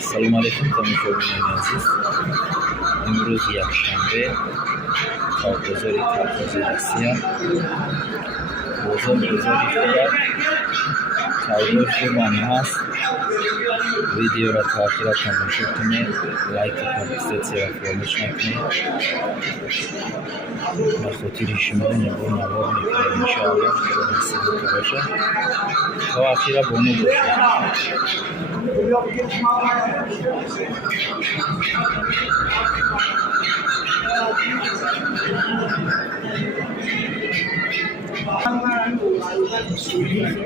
سلام علیکم تماشاگران عزیز. امروز یکشنبه کارگزاری کارگزاری هستیم. بزرگی خودت کارگزار خوبانی هست. ویدیو را تا آخر تماشا کنید، لایک و کامنت را فراموش نکنید. به خاطر شما نبود نوار میکنید انشاءالله خدا نصیب باشه. تا آخر با ما باشید.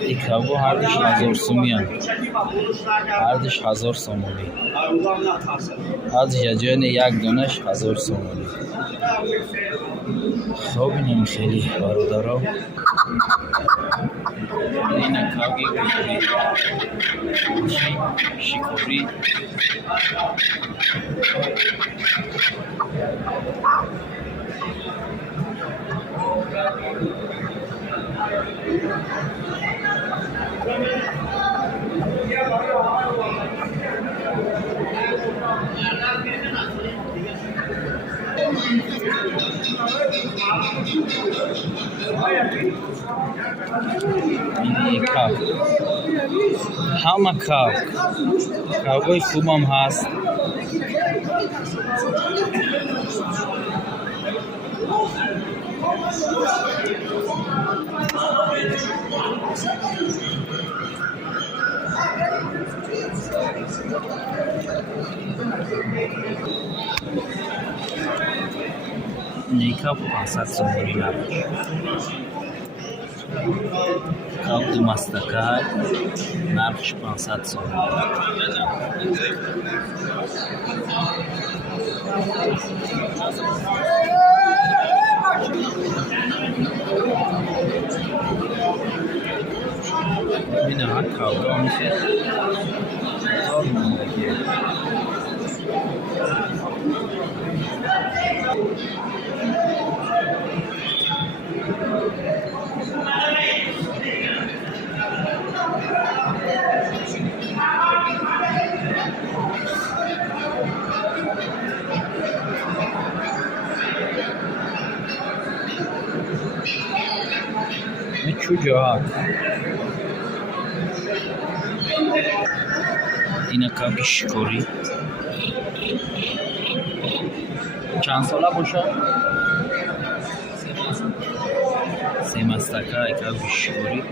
این کابو هردش 1000 سومی هم هردش 1000 سومونی از ججان یک دانش 1000 سومونی. خب اینم خیلی برادرام این کاگی شکوری این کاغ همه کاغای خوبم هست. نیکا 500 سومونی نبود. کاغ دو مستکای نرخش 500 سومونی. این ها کاغ میشه دار مونده. چوجا اینا کابی شکوری چند ساله باشه؟ 3 مستکای کابی شکوری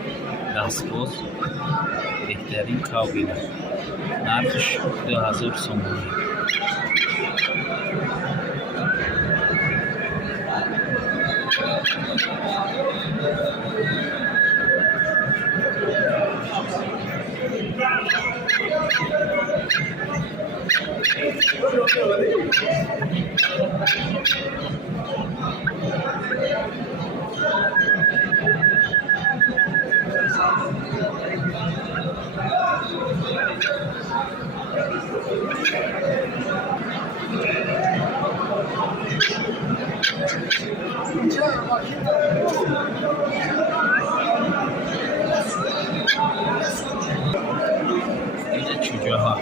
دستباز بهترین کابینه. نرخش 2000 سومونی. اینجا چوجاها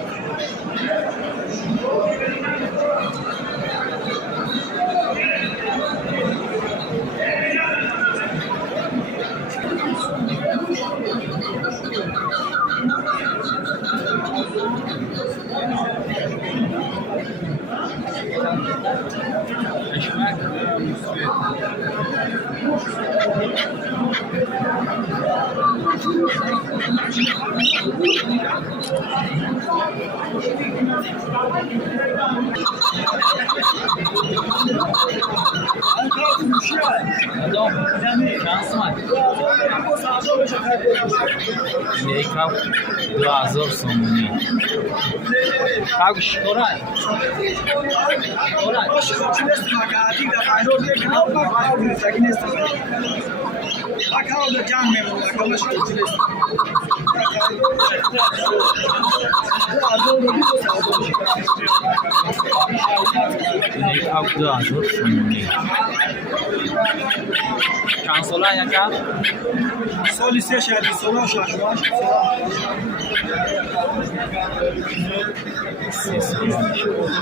نیکا 2000 سومونی. کاغ شکورای 2000 сомонӣ. Чанд сола яка? Соли 3 шаҳри сола 68. 3 сола мешавад.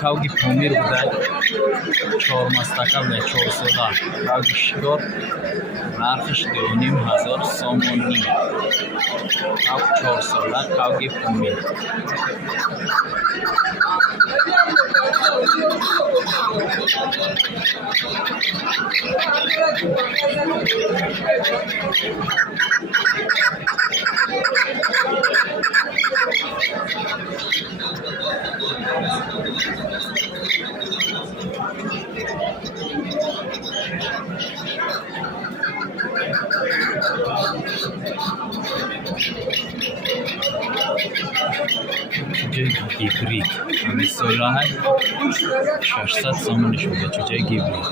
Кавги помир будай 4 мастака ва 4 сола. Кавги шикор нархиш 2500 сомонӣ. Кав 4 сола кавги помир. Гибрид мисолаҳай 600 сомониш буда чӯчаи гибрид.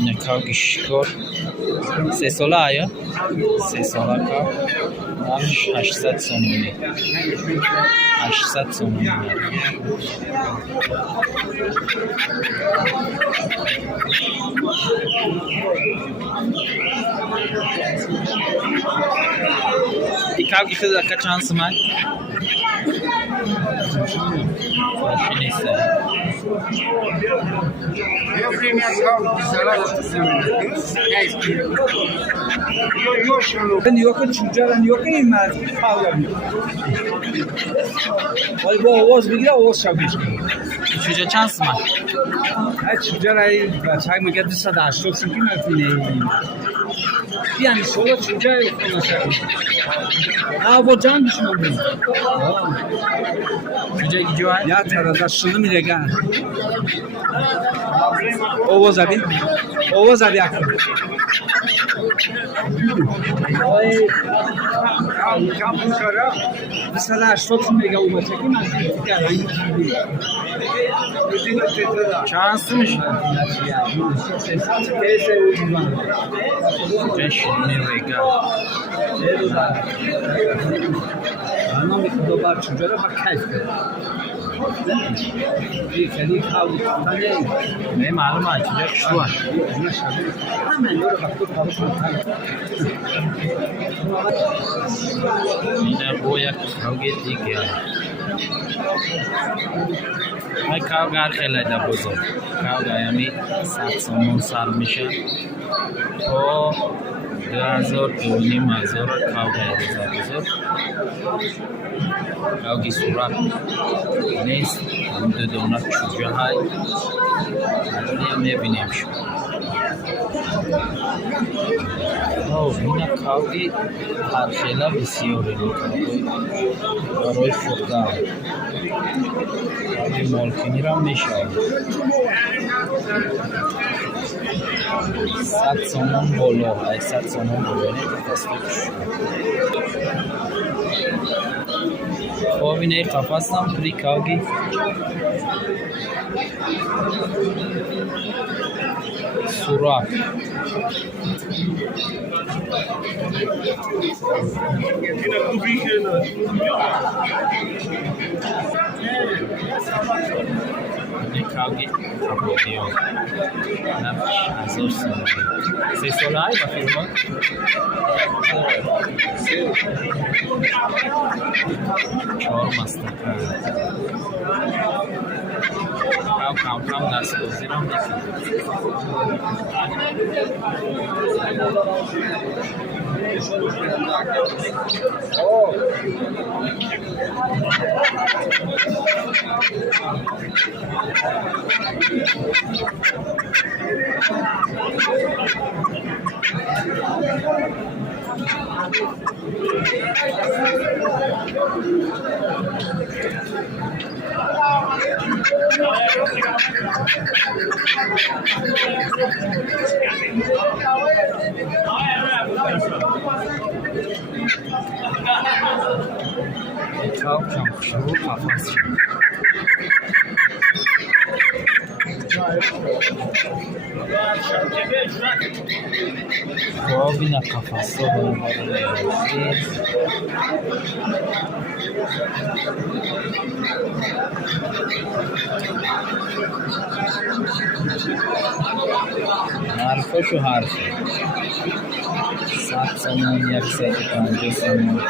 ина кавги шикор 3 сола ая 3 сола кав нархиш 800 сомонӣ. 800 сомонӣ нархиш. Кавги хизака чанд сомон? Фурӯшӣ нест. Нёка чуҷара нёка ин мазги хавла. Вале бо овоз бигира овоз шабиш. Чуҷа чанд сомон? Ай чуҷара чай мага 280 сом ки нафине. Yani sola çocuğa yok konuşalım. Ha bu can düşmanı. Çocuğa gidiyor. Ya tarada şunu bile gel. Ovoz abi. Ovoz abi yakın. Ay. Mesela çok mega olacak mı? Şansmış. Neyse uzman. Ben şimdi mega. Anam bir dobar çocuğa bak kayıp. Bir kedi kaldı. Ne malum açacak şu an. Hemen böyle bak bu çalışma. Yine bu yak kavga ettik ya. Ay kavga arkayla bozuldu. Kavga yani 7 somon sal میشه. O 2000 kavga ediyoruz. Kavga surat. Neyse, hem de ona çocuğa hay. Öyle میبینیم شو. اینا کاوی هرخیلا بسیاری میکنه برای فردان کاوی مالکینی را میشه 100 سومون بالا 100 سومون بالا تصدیقش خب اینه قفص هم پری کاوی سوراخ کاوی کاپودیو نمش 1000 سوم 3 ساله ای با فیلم 4 مستقر کام دست بازیرم میکنم کام شروع قفص شد خب این قفص ها برای نیازی حرفاشو حرف 100 سومون 150 سومون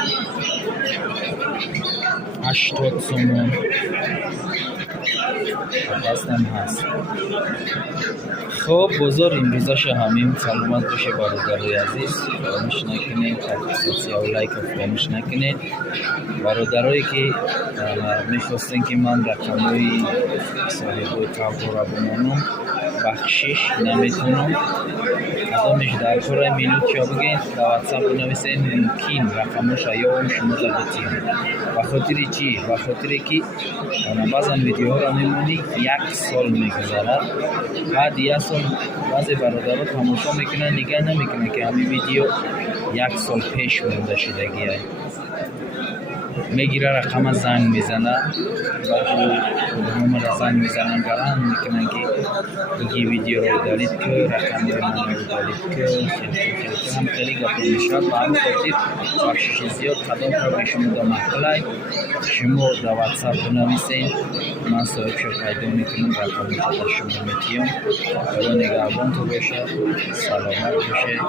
80 سومون دستم هست خب بزرگ این روزاش همین سلامت باشه برادرای عزیز فراموش نکنید سبسکرایب و لایک فراموش نکنید برادرایی که میخواستن که من رقمای صاحب تابلو را بمانم بخشش نمیتونم ازمش در طور مینوت یا بگین در واتساپ بنویسین ممکن رقمش یا شما دادیم و خاطر چی؟ و خاطر که بعضا ویدیوها را میمونی 1 سال میگذارد بعد 1 سال بعضی برادرها تماشا میکنن نگاه نمیکنن که همین ویدیو 1 سال پیش مونده شدگیه میگیره رقم زنگ میزنه نمبر زنگ میزنن برام میکنن که این ویدیو رو دارید که رقم رو دارید که هم خیلی گپ میشه و هم خاطر بخشش زیاد قدم رو به شما دا مقلای شما در واتساپ بنویسین من صاحب شو پیدا میکنم رقم رو در شما میتیم خدا نگهبان تو باشه سلامت باشه